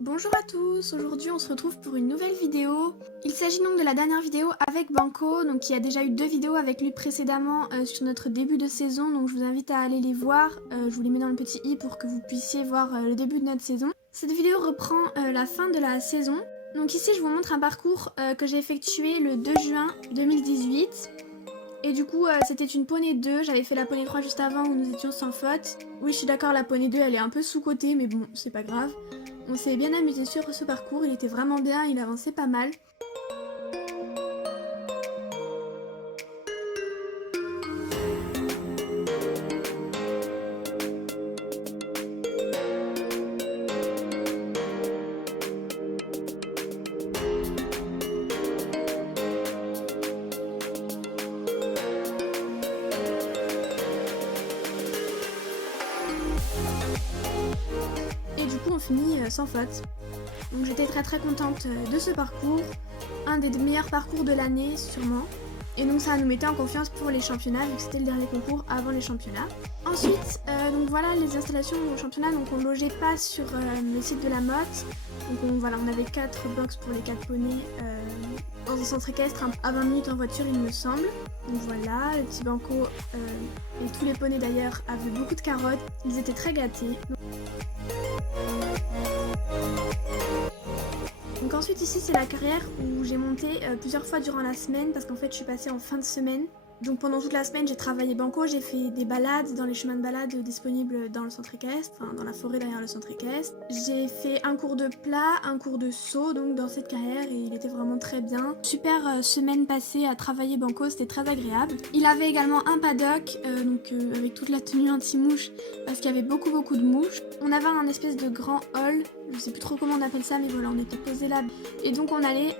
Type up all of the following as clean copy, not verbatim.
Bonjour à tous, aujourd'hui on se retrouve pour une nouvelle vidéo. Il s'agit donc de la dernière vidéo avec Banco, donc il y a déjà eu 2 vidéos avec lui précédemment sur notre début de saison, donc je vous invite à aller les voir. Je vous les mets dans le petit i pour que vous puissiez voir le début de notre saison. Cette vidéo reprend la fin de la saison. Donc ici je vous montre un parcours que j'ai effectué le 2 juin 2018. Et du coup c'était une poney 2, j'avais fait la poney 3 juste avant où nous étions sans faute. Oui je suis d'accord, la poney 2 elle est un peu sous-cotée mais bon c'est pas grave. On s'est bien amusé sur ce parcours, il était vraiment bien, il avançait pas mal. Et du coup on finit sans faute. Donc j'étais très contente de ce parcours, un des meilleurs parcours de l'année sûrement. Et donc ça nous mettait en confiance pour les championnats vu que c'était le dernier concours avant les championnats. Ensuite, donc voilà les installations au championnat, donc on logeait pas sur le site de la motte. Donc voilà, on avait 4 box pour les 4 poneys dans un centre équestre à 20 minutes en voiture il me semble. Donc voilà, le petit Banco et tous les poneys d'ailleurs avaient beaucoup de carottes, ils étaient très gâtés. Donc ensuite ici c'est la carrière où j'ai monté plusieurs fois durant la semaine parce qu'en fait je suis passée en fin de semaine. Donc pendant toute la semaine j'ai travaillé Banco, j'ai fait des balades dans les chemins de balade disponibles dans le centre équestre, enfin dans la forêt derrière le centre équestre. J'ai fait un cours de plat, un cours de saut donc dans cette carrière et il était vraiment très bien. Super semaine passée à travailler Banco, c'était très agréable. Il avait également un paddock avec toute la tenue anti-mouche parce qu'il y avait beaucoup de mouches. On avait un espèce de grand hall, je sais plus trop comment on appelle ça mais voilà on était posés là. Et donc on allait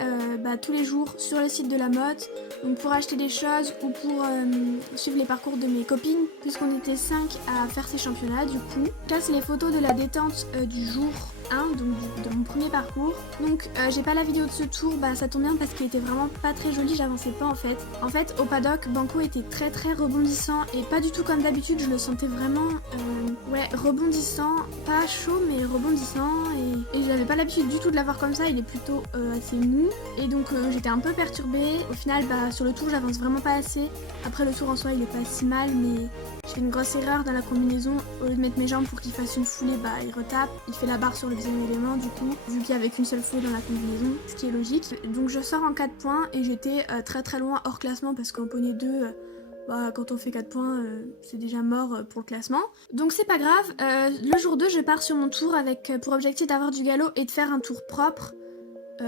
tous les jours sur le site de la motte donc pour acheter des choses ou pour suivre les parcours de mes copines puisqu'on était 5 à faire ces championnats du coup. Là c'est les photos de la détente du jour 1, donc de mon premier parcours. Donc j'ai pas la vidéo de ce tour, ça tombe bien parce qu'il était vraiment pas très joli, j'avançais pas en fait. En fait au paddock, Banco était très rebondissant et pas du tout comme d'habitude, je le sentais vraiment rebondissant, pas chaud mais rebondissant et j'avais pas l'habitude du tout de l'avoir comme ça, il est plutôt assez mou et donc j'étais un peu perturbée. Au final sur le tour j'avance vraiment pas assez. Après le tour en soi il est pas si mal mais je fais une grosse erreur dans la combinaison. Au lieu de mettre mes jambes pour qu'il fasse une foulée, il retape, il fait la barre sur le deuxième élément du coup, vu qu'il y avait qu'une seule foulée dans la combinaison, ce qui est logique. Donc je sors en 4 points et j'étais très loin hors classement parce qu'en poney 2, quand on fait 4 points, c'est déjà mort pour le classement. Donc c'est pas grave, le jour 2 je pars sur mon tour avec pour objectif d'avoir du galop et de faire un tour propre.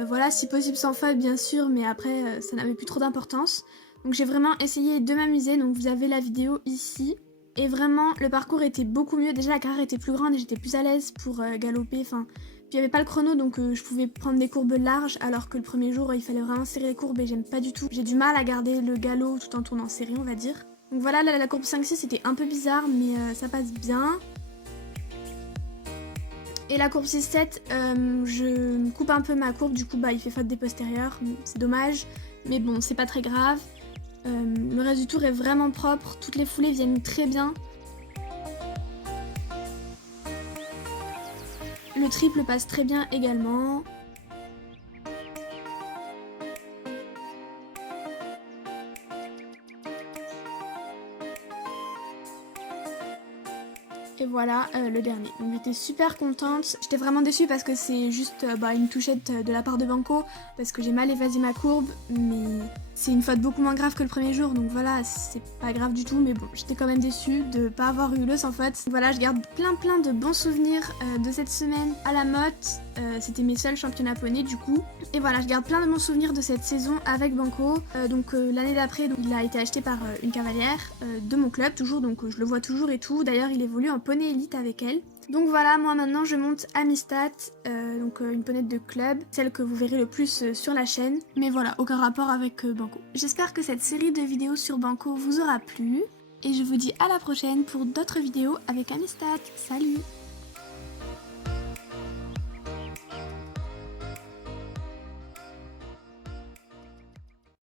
Voilà, si possible sans faute bien sûr, mais après ça n'avait plus trop d'importance. Donc j'ai vraiment essayé de m'amuser, donc vous avez la vidéo ici. Et vraiment, le parcours était beaucoup mieux. Déjà, la carrière était plus grande et j'étais plus à l'aise pour galoper. Puis il n'y avait pas le chrono, donc je pouvais prendre des courbes larges, alors que le premier jour, il fallait vraiment serrer les courbes et j'aime pas du tout. J'ai du mal à garder le galop tout en tournant serré, on va dire. Donc voilà, la courbe 5-6, c'était un peu bizarre, mais ça passe bien. Et la courbe 6-7, je coupe un peu ma courbe, du coup, il fait faute des postérieurs. C'est dommage, mais bon, c'est pas très grave. Le reste du tour est vraiment propre, toutes les foulées viennent très bien. Le triple passe très bien également. Et voilà le dernier. Donc j'étais super contente. J'étais vraiment déçue parce que c'est juste une touchette de la part de Banco parce que j'ai mal évasé ma courbe, mais c'est une faute beaucoup moins grave que le premier jour, donc voilà, c'est pas grave du tout, mais bon, j'étais quand même déçue de pas avoir eu le sans faute. Voilà, je garde plein de bons souvenirs de cette semaine à la motte. C'était mes seuls championnats poney du coup. Et voilà, je garde plein de bons souvenirs de cette saison avec Banco. L'année d'après, il a été acheté par une cavalière de mon club toujours, donc je le vois toujours et tout. D'ailleurs, il évolue en poney élite avec elle. Donc voilà, moi maintenant je monte Amistad, une ponette de club, celle que vous verrez le plus sur la chaîne. Mais voilà, aucun rapport avec Banco. J'espère que cette série de vidéos sur Banco vous aura plu. Et je vous dis à la prochaine pour d'autres vidéos avec Amistad. Salut!